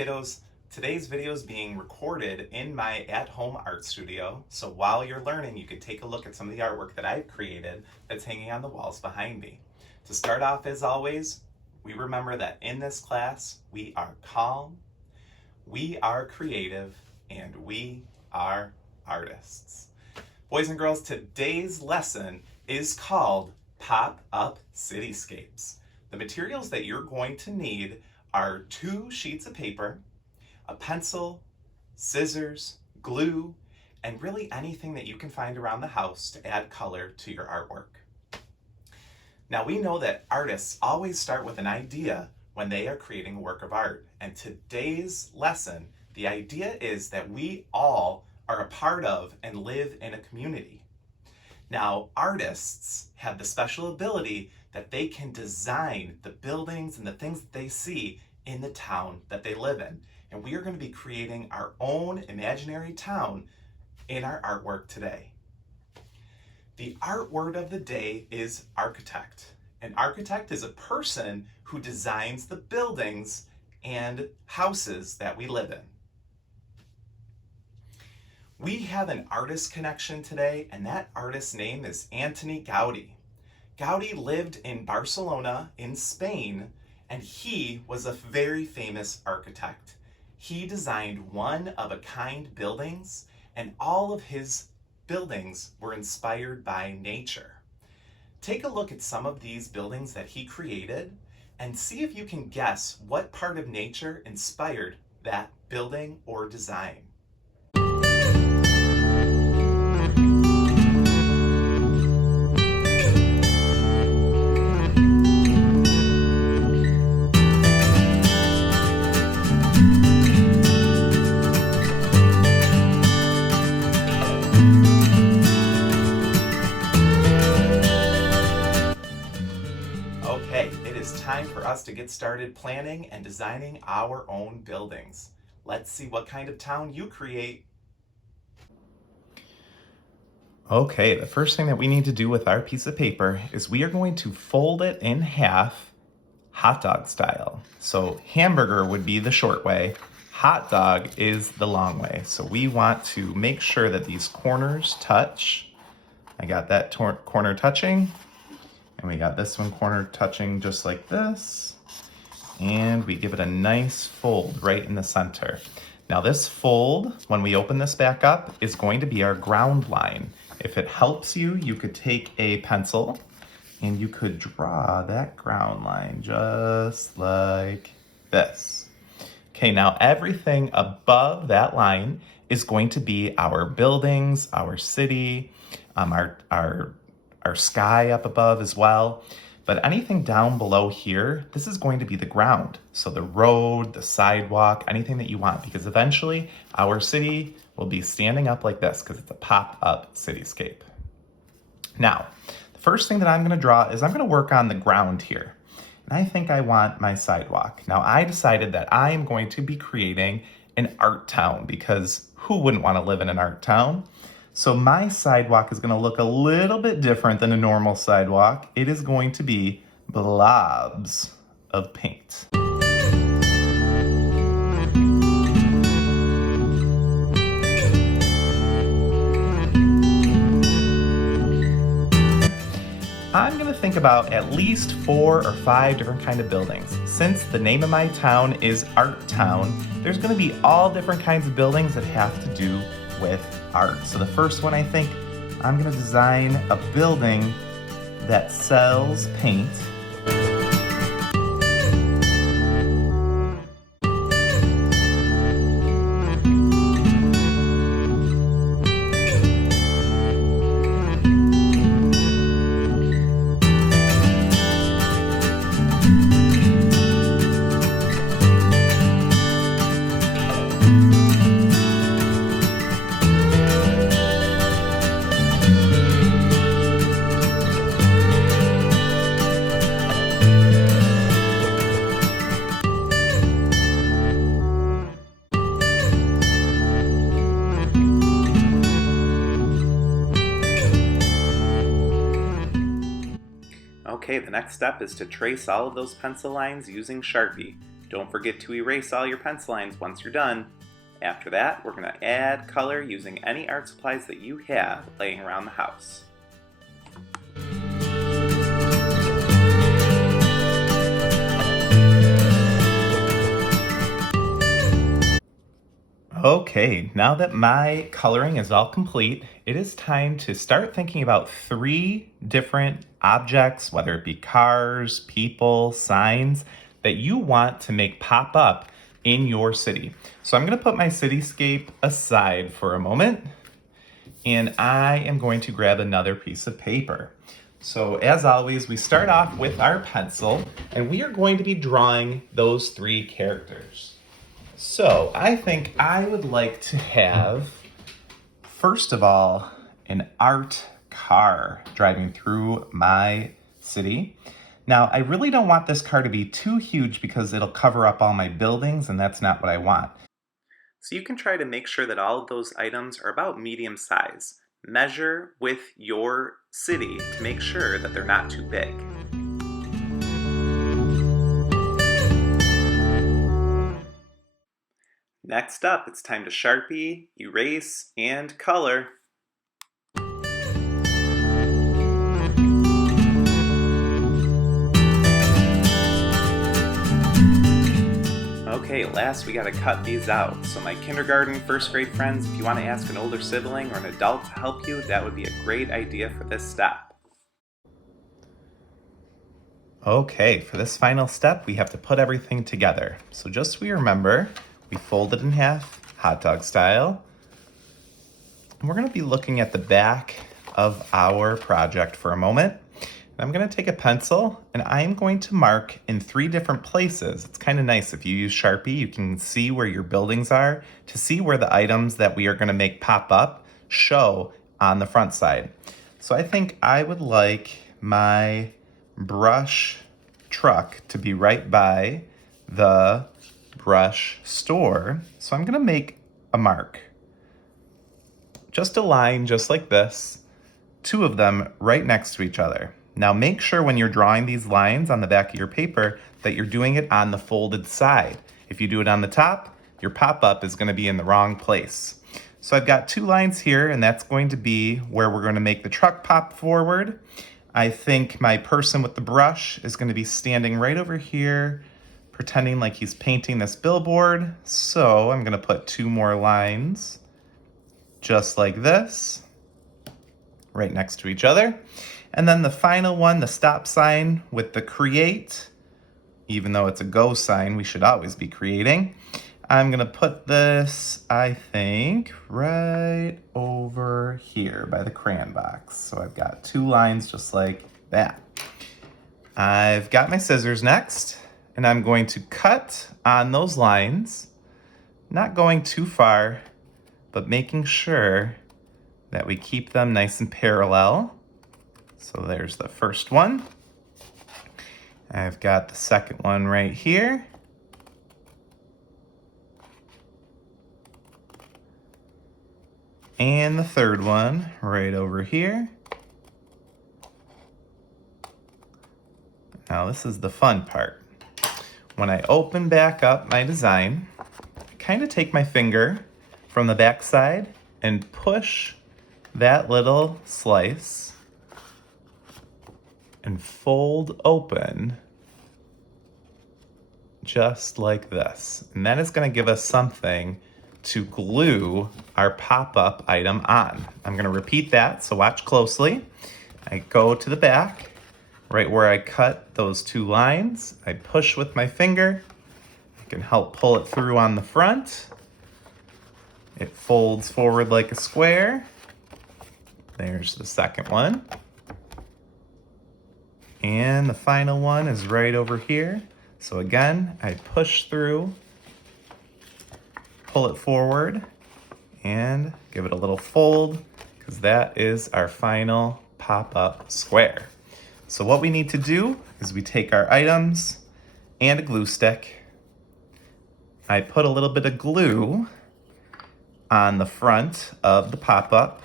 kiddos, today's video is being recorded in my at-home art studio, so while you're learning you can take a look at some of the artwork that I've created that's hanging on the walls behind me. To start off, as always, we remember that in this class we are calm, we are creative, and we are artists. Boys and girls, today's lesson is called Pop-Up Cityscapes. The materials that you're going to need are 2 sheets of paper, a pencil, scissors, glue, and really anything that you can find around the house to add color to your artwork. Now, we know that artists always start with an idea when they are creating a work of art. And today's lesson, the idea is that we all are a part of and live in a community. Now, artists have the special ability that they can design the buildings and the things that they see in the town that they live in. And we are going to be creating our own imaginary town in our artwork today. The art word of the day is architect. An architect is a person who designs the buildings and houses that we live in. We have an artist connection today, and that artist's name is Antoni Gaudi. Gaudi lived in Barcelona in Spain, and he was a very famous architect. He designed one-of-a-kind buildings, and all of his buildings were inspired by nature. Take a look at some of these buildings that he created and see if you can guess what part of nature inspired that building or design. Okay, it is time for us to get started planning and designing our own buildings. Let's see what kind of town you create. Okay, the first thing that we need to do with our piece of paper is we are going to fold it in half, hot dog style. So hamburger would be the short way, hot dog is the long way. So we want to make sure that these corners touch. I got that corner touching. And we got this one corner touching just like this. And we give it a nice fold right in the center. Now this fold, when we open this back up, is going to be our ground line. If it helps you, you could take a pencil and you could draw that ground line just like this. Okay, now everything above that line is going to be our buildings, our city, our sky up above as well. But anything down below here, this is going to be the ground. So the road, the sidewalk, anything that you want, because eventually our city will be standing up like this because it's a pop-up cityscape. Now, the first thing that I'm going to draw is I'm going to work on the ground here. And I think I want my sidewalk. Now, I decided that I am going to be creating an art town because who wouldn't want to live in an art town? So my sidewalk is going to look a little bit different than a normal sidewalk. It is going to be blobs of paint. I'm going to think about at least 4 or 5 different kind of buildings. Since the name of my town is Art Town, there's going to be all different kinds of buildings that have to do with art. So the first one, I think I'm going to design a building that sells paint. Okay, the next step is to trace all of those pencil lines using Sharpie. Don't forget to erase all your pencil lines once you're done. After that, we're going to add color using any art supplies that you have laying around the house. Okay, now that my coloring is all complete, it is time to start thinking about 3 different objects, whether it be cars, people, signs, that you want to make pop up in your city. So I'm going to put my cityscape aside for a moment, and I am going to grab another piece of paper. So as always, we start off with our pencil, and we are going to be drawing those 3 characters. So I think I would like to have, first of all, an art car driving through my city. Now, I really don't want this car to be too huge because it'll cover up all my buildings, and that's not what I want. So you can try to make sure that all of those items are about medium size. Measure with your city to make sure that they're not too big. Next up, it's time to Sharpie, erase, and color. Okay, last we gotta cut these out. So my kindergarten, first grade friends, if you want to ask an older sibling or an adult to help you, that would be a great idea for this step. Okay, for this final step, we have to put everything together. So just so we remember, we fold it in half, hot dog style. And we're gonna be looking at the back of our project for a moment. And I'm gonna take a pencil and I'm going to mark in 3 different places. It's kind of nice if you use Sharpie, you can see where your buildings are to see where the items that we are gonna make pop up show on the front side. So I think I would like my brush truck to be right by the brush store. So I'm gonna make a mark. Just a line just like this, 2 of them right next to each other. Now make sure when you're drawing these lines on the back of your paper that you're doing it on the folded side. If you do it on the top, your pop-up is gonna be in the wrong place. So I've got 2 lines here, and that's going to be where we're gonna make the truck pop forward. I think my person with the brush is gonna be standing right over here, pretending like he's painting this billboard. So I'm gonna put 2 more lines just like this, right next to each other. And then the final one, the stop sign with the create, even though it's a go sign, we should always be creating. I'm gonna put this, I think, right over here by the crayon box. So I've got 2 lines just like that. I've got my scissors next, and I'm going to cut on those lines, not going too far, but making sure that we keep them nice and parallel. So there's the first one. I've got the second one right here. And the third one right over here. Now this is the fun part. When I open back up my design, I kind of take my finger from the back side and push that little slice and fold open just like this. And that is going to give us something to glue our pop-up item on. I'm going to repeat that, so watch closely. I go to the back, right where I cut those 2 lines. I push with my finger. I can help pull it through on the front. It folds forward like a square. There's the second one. And the final one is right over here. So again, I push through, pull it forward, and give it a little fold, because that is our final pop-up square. So what we need to do is we take our items and a glue stick. I put a little bit of glue on the front of the pop-up,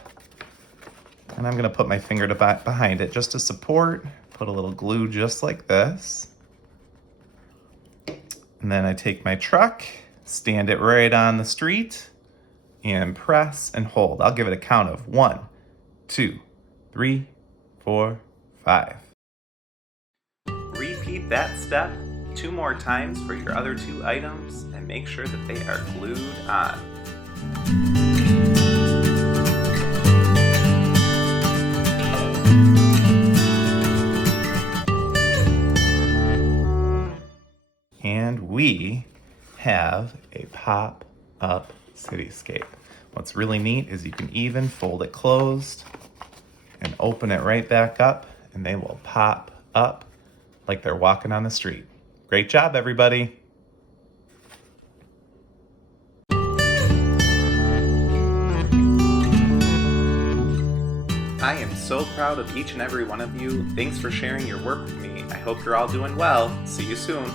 and I'm gonna put my finger behind it just to support. Put a little glue just like this. And then I take my truck, stand it right on the street, and press and hold. I'll give it a count of 1, 2, 3, 4, 5. Repeat that step 2 more times for your other 2 items and make sure that they are glued on. And we have a pop-up cityscape. What's really neat is you can even fold it closed and open it right back up, and they will pop up like they're walking on the street. Great job, everybody. I am so proud of each and every one of you. Thanks for sharing your work with me. I hope you're all doing well. See you soon.